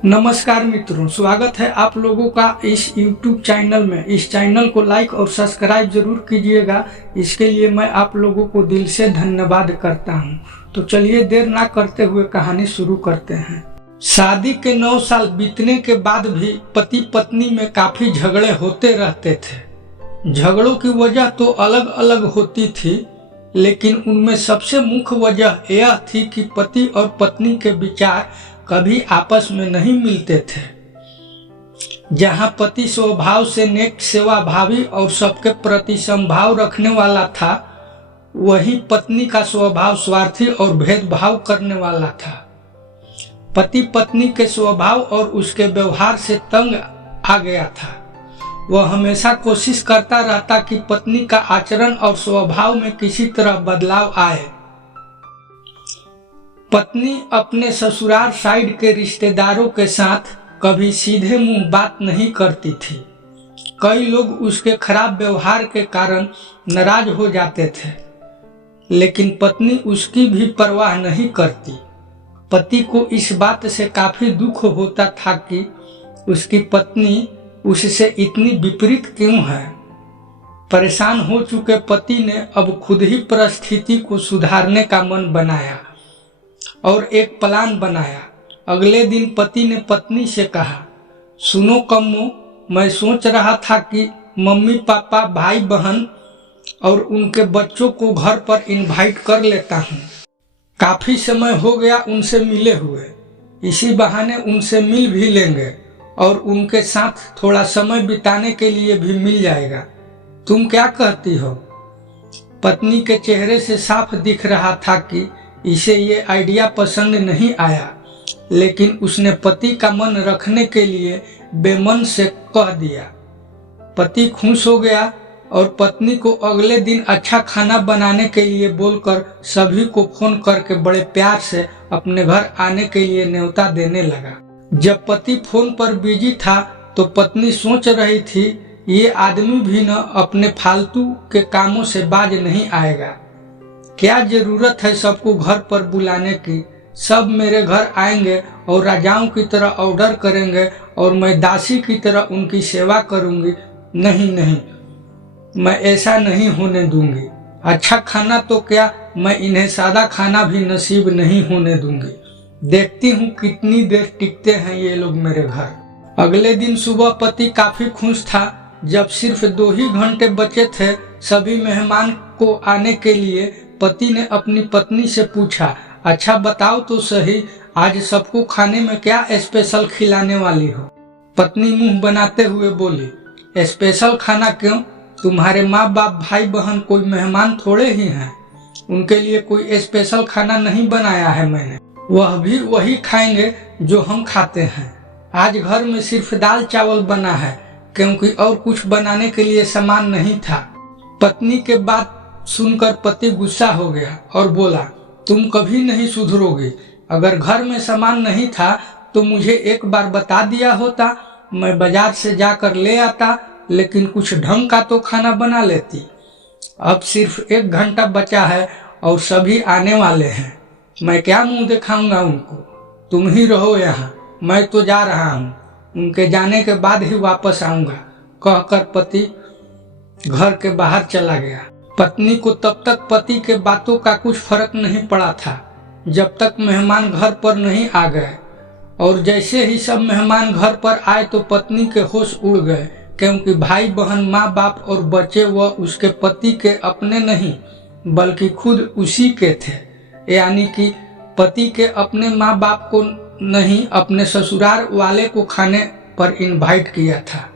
नमस्कार मित्रों, स्वागत है आप लोगों का इस YouTube चैनल में। इस चैनल को लाइक और सब्सक्राइब जरूर कीजिएगा। इसके लिए मैं आप लोगों को दिल से धन्यवाद करता हूं। तो चलिए देर ना करते हुए कहानी शुरू करते हैं। शादी के 9 साल बीतने के बाद भी पति पत्नी में काफी झगड़े होते रहते थे। झगड़ों की वजह तो अलग अलग होती थी, लेकिन उनमें सबसे मुख्य वजह यह थी कि पति और पत्नी के विचार कभी आपस में नहीं मिलते थे। जहां पति स्वभाव से नेक, सेवाभावी और सबके प्रति समभाव रखने वाला था, वहीं पत्नी का स्वभाव स्वार्थी और भेदभाव करने वाला था। पति पत्नी के स्वभाव और उसके व्यवहार से तंग आ गया था। वह हमेशा कोशिश करता रहता कि पत्नी का आचरण और स्वभाव में किसी तरह बदलाव आए। पत्नी अपने ससुराल साइड के रिश्तेदारों के साथ कभी सीधे मुंह बात नहीं करती थी। कई लोग उसके खराब व्यवहार के कारण नाराज हो जाते थे, लेकिन पत्नी उसकी भी परवाह नहीं करती। पति को इस बात से काफी दुख होता था कि उसकी पत्नी उससे इतनी विपरीत क्यों है। परेशान हो चुके पति ने अब खुद ही परिस्थिति को सुधारने का मन बनाया और एक प्लान बनाया। अगले दिन पति ने पत्नी से कहा, सुनो कम्मो, मैं सोच रहा था कि मम्मी पापा, भाई बहन और उनके बच्चों को घर पर इनवाइट कर लेता हूँ। काफी समय हो गया उनसे मिले हुए। इसी बहाने उनसे मिल भी लेंगे और उनके साथ थोड़ा समय बिताने के लिए भी मिल जाएगा। तुम क्या कहती हो? पत्नी के चेहरे से साफ दिख रहा था कि इसे ये आइडिया पसंद नहीं आया, लेकिन उसने पति का मन रखने के लिए बेमन से कह दिया। पति खुश हो गया और पत्नी को अगले दिन अच्छा खाना बनाने के लिए बोलकर सभी को फोन करके बड़े प्यार से अपने घर आने के लिए न्योता देने लगा। जब पति फोन पर बिजी था तो पत्नी सोच रही थी, ये आदमी भी न अपने फालतू के कामों से बाज नहीं आएगा। क्या जरूरत है सबको घर पर बुलाने की? सब मेरे घर आएंगे और राजाओं की तरह ऑर्डर करेंगे और मैं दासी की तरह उनकी सेवा करूंगी। नहीं नहीं, मैं ऐसा नहीं होने दूंगी। अच्छा खाना तो क्या, मैं इन्हें सादा खाना भी नसीब नहीं होने दूंगी। देखती हूँ कितनी देर टिकते हैं ये लोग मेरे घर। अगले दिन सुबह पति काफी खुश था। जब सिर्फ 2 ही घंटे बचे थे सभी मेहमान को आने के लिए, पति ने अपनी पत्नी से पूछा, अच्छा बताओ तो सही, आज सबको खाने में क्या स्पेशल खिलाने वाली हो? पत्नी मुंह बनाते हुए बोली, स्पेशल खाना क्यों? तुम्हारे माँ बाप, भाई बहन कोई मेहमान थोड़े ही हैं। उनके लिए कोई स्पेशल खाना नहीं बनाया है मैंने। वह भी वही खाएंगे जो हम खाते हैं। आज घर में सिर्फ दाल चावल बना है, क्योंकि और कुछ बनाने के लिए सामान नहीं था। पत्नी के बात सुनकर पति गुस्सा हो गया और बोला, तुम कभी नहीं सुधरोगे। अगर घर में सामान नहीं था तो मुझे एक बार बता दिया होता, मैं बाजार से जाकर ले आता, लेकिन कुछ ढंग का तो खाना बना लेती। अब सिर्फ 1 घंटा बचा है और सभी आने वाले हैं। मैं क्या मुंह दिखाऊंगा उनको? तुम ही रहो यहाँ, मैं तो जा रहा हूँ। उनके जाने के बाद ही वापस आऊंगा, कहकर पति घर के बाहर चला गया। पत्नी को तब तक पति के बातों का कुछ फर्क नहीं पड़ा था, जब तक मेहमान घर पर नहीं आ गए। और जैसे ही सब मेहमान घर पर आए तो पत्नी के होश उड़ गए, क्योंकि भाई बहन, माँ बाप और बच्चे वह उसके पति के अपने नहीं बल्कि खुद उसी के थे। यानी कि पति के अपने माँ बाप को नहीं, अपने ससुराल वाले को खाने पर इनवाइट किया था।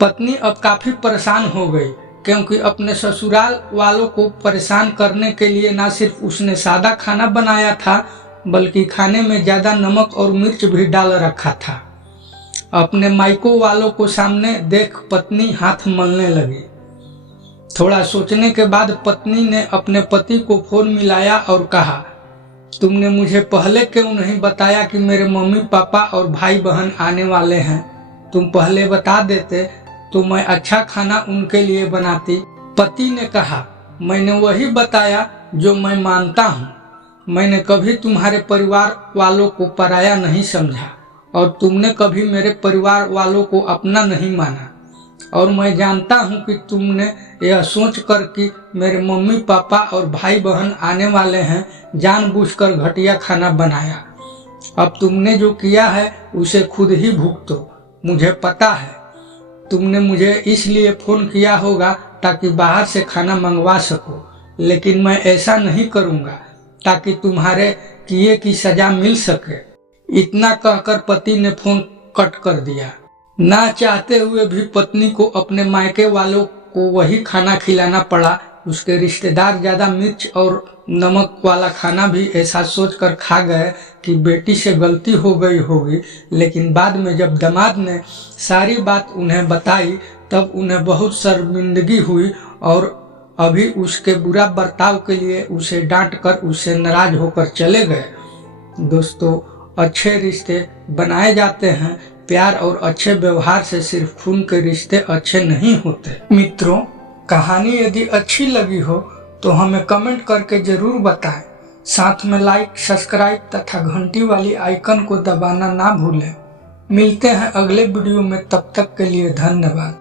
पत्नी अब काफी परेशान हो गई, क्योंकि अपने ससुराल वालों को परेशान करने के लिए न सिर्फ उसने सादा खाना बनाया था, बल्कि खाने में ज्यादा नमक और मिर्च भी डाल रखा था। अपने मायको वालों को सामने देख पत्नी हाथ मलने लगी। थोड़ा सोचने के बाद पत्नी ने अपने पति को फोन मिलाया और कहा, तुमने मुझे पहले क्यों नहीं बताया कि मेरे मम्मी पापा और भाई बहन आने वाले हैं? तुम पहले बता देते तो मैं अच्छा खाना उनके लिए बनाती। पति ने कहा, मैंने वही बताया जो मैं मानता हूँ। मैंने कभी तुम्हारे परिवार वालों को पराया नहीं समझा और तुमने कभी मेरे परिवार वालों को अपना नहीं माना। और मैं जानता हूँ कि तुमने यह सोचकर कि मेरे मम्मी पापा और भाई बहन आने वाले हैं जानबूझकर घटिया खाना बनाया। अब तुमने जो किया है उसे खुद ही भुगतो। मुझे पता है तुमने मुझे इसलिए फोन किया होगा ताकि बाहर से खाना मंगवा सको, लेकिन मैं ऐसा नहीं करूँगा ताकि तुम्हारे किए की सजा मिल सके। इतना कहकर पति ने फोन कट कर दिया। ना चाहते हुए भी पत्नी को अपने मायके वालों को वही खाना खिलाना पड़ा। उसके रिश्तेदार ज्यादा मिर्च और नमक वाला खाना भी ऐसा सोचकर खा गए कि बेटी से गलती हो गई होगी, लेकिन बाद में जब दामाद ने सारी बात उन्हें बताई तब उन्हें बहुत शर्मिंदगी हुई और अभी उसके बुरा बर्ताव के लिए उसे डांट कर उससे नाराज होकर चले गए। दोस्तों, अच्छे रिश्ते बनाए जाते हैं, प्यार और अच्छे व्यवहार से सिर्फ खून के रिश्ते अच्छे नहीं होते। मित्रों, कहानी यदि अच्छी लगी हो तो हमें कमेंट करके जरूर बताएं। साथ में लाइक, सब्सक्राइब तथा घंटी वाली आइकन को दबाना ना भूलें। मिलते हैं अगले वीडियो में, तब तक के लिए धन्यवाद।